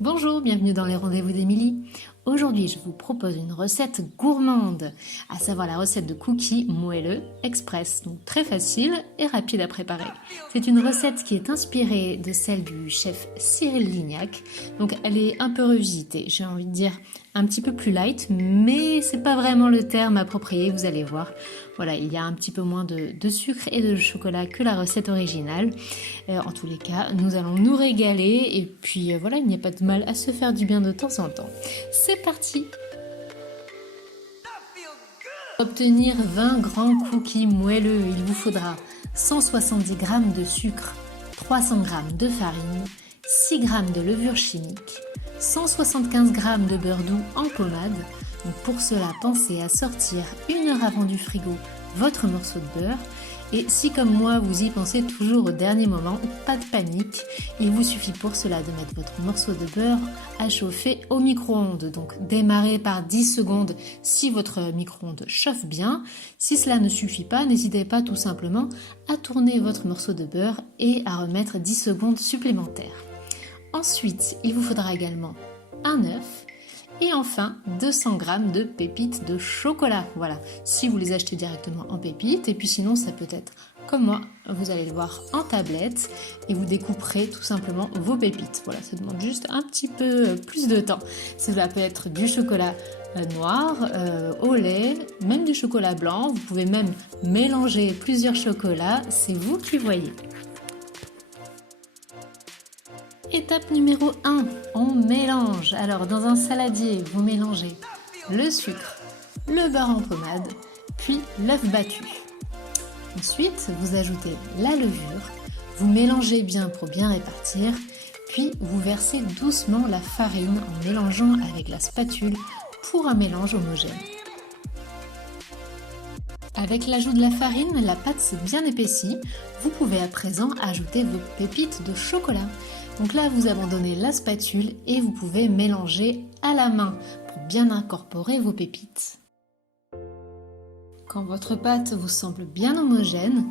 Bonjour, bienvenue dans les rendez-vous d'Émilie. Aujourd'hui, je vous propose une recette gourmande, à savoir la recette de cookies moelleux express, donc très facile et rapide à préparer. C'est une recette qui est inspirée de celle du chef Cyril Lignac, donc elle est un peu revisitée, j'ai envie de dire un petit peu plus light, mais c'est pas vraiment le terme approprié, vous allez voir. Voilà, il y a un petit peu moins de sucre et de chocolat que la recette originale. En tous les cas, nous allons nous régaler et puis voilà, il n'y a pas de mal à se faire du bien de temps en temps. C'est parti! Pour obtenir 20 grands cookies moelleux, il vous faudra 170 g de sucre, 300 g de farine, 6 g de levure chimique, 175 g de beurre doux en pommade. Donc pour cela, pensez à sortir 1 heure avant du frigo votre morceau de beurre. Et si comme moi vous y pensez toujours au dernier moment, pas de panique, il vous suffit pour cela de mettre votre morceau de beurre à chauffer au micro-ondes. Donc démarrez par 10 secondes si votre micro-ondes chauffe bien. Si cela ne suffit pas, n'hésitez pas tout simplement à tourner votre morceau de beurre et à remettre 10 secondes supplémentaires. Ensuite, il vous faudra également un œuf. Et enfin, 200 g de pépites de chocolat. Voilà, si vous les achetez directement en pépites. Et puis sinon, ça peut être comme moi, vous allez le voir en tablette. Et vous découperez tout simplement vos pépites. Voilà, ça demande juste un petit peu plus de temps. Cela peut être du chocolat noir, au lait, même du chocolat blanc. Vous pouvez même mélanger plusieurs chocolats. C'est vous qui voyez. Étape numéro 1, on mélange. Alors dans un saladier, vous mélangez le sucre, le beurre en pommade, puis l'œuf battu. Ensuite, vous ajoutez la levure, vous mélangez bien pour bien répartir, puis vous versez doucement la farine en mélangeant avec la spatule pour un mélange homogène. Avec l'ajout de la farine, la pâte s'est bien épaissie. Vous pouvez à présent ajouter vos pépites de chocolat. Donc là, vous abandonnez la spatule et vous pouvez mélanger à la main pour bien incorporer vos pépites. Quand votre pâte vous semble bien homogène,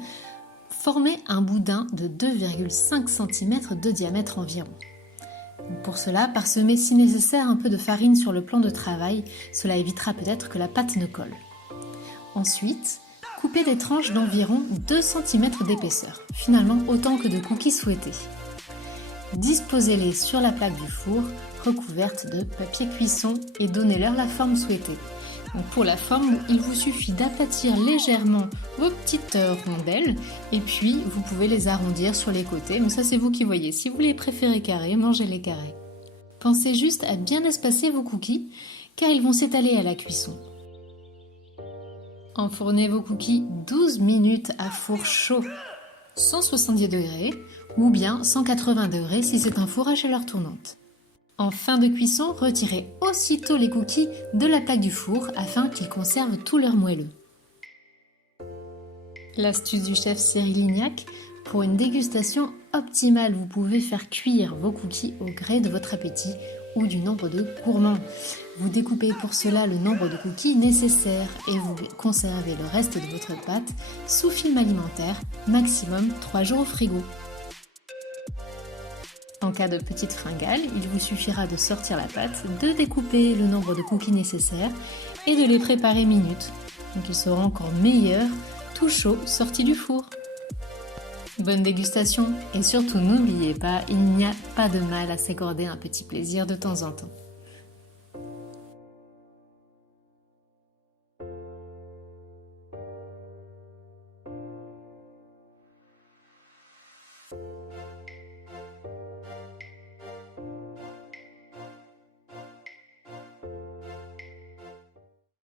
formez un boudin de 2,5 cm de diamètre environ. Pour cela, parsemez si nécessaire un peu de farine sur le plan de travail, cela évitera peut-être que la pâte ne colle. Ensuite, coupez des tranches d'environ 2 cm d'épaisseur, finalement autant que de cookies souhaités. Disposez-les sur la plaque du four, recouverte de papier cuisson et donnez-leur la forme souhaitée. Donc pour la forme, il vous suffit d'aplatir légèrement vos petites rondelles et puis vous pouvez les arrondir sur les côtés, mais ça c'est vous qui voyez. Si vous les préférez carrés, mangez-les carrés. Pensez juste à bien espacer vos cookies car ils vont s'étaler à la cuisson. Enfournez vos cookies 12 minutes à four chaud, 170 degrés ou bien 180 degrés si c'est un four à chaleur tournante. En fin de cuisson, retirez aussitôt les cookies de la plaque du four afin qu'ils conservent tout leur moelleux. L'astuce du chef Cyril Lignac, pour une dégustation optimale, vous pouvez faire cuire vos cookies au gré de votre appétit ou du nombre de gourmands. Vous découpez pour cela le nombre de cookies nécessaires et vous conservez le reste de votre pâte sous film alimentaire, maximum 3 jours au frigo. En cas de petite fringale, il vous suffira de sortir la pâte, de découper le nombre de cookies nécessaires et de les préparer minutes. Donc ils seront encore meilleurs, tout chaud, sortis du four. Bonne dégustation et surtout n'oubliez pas, il n'y a pas de mal à s'accorder un petit plaisir de temps en temps.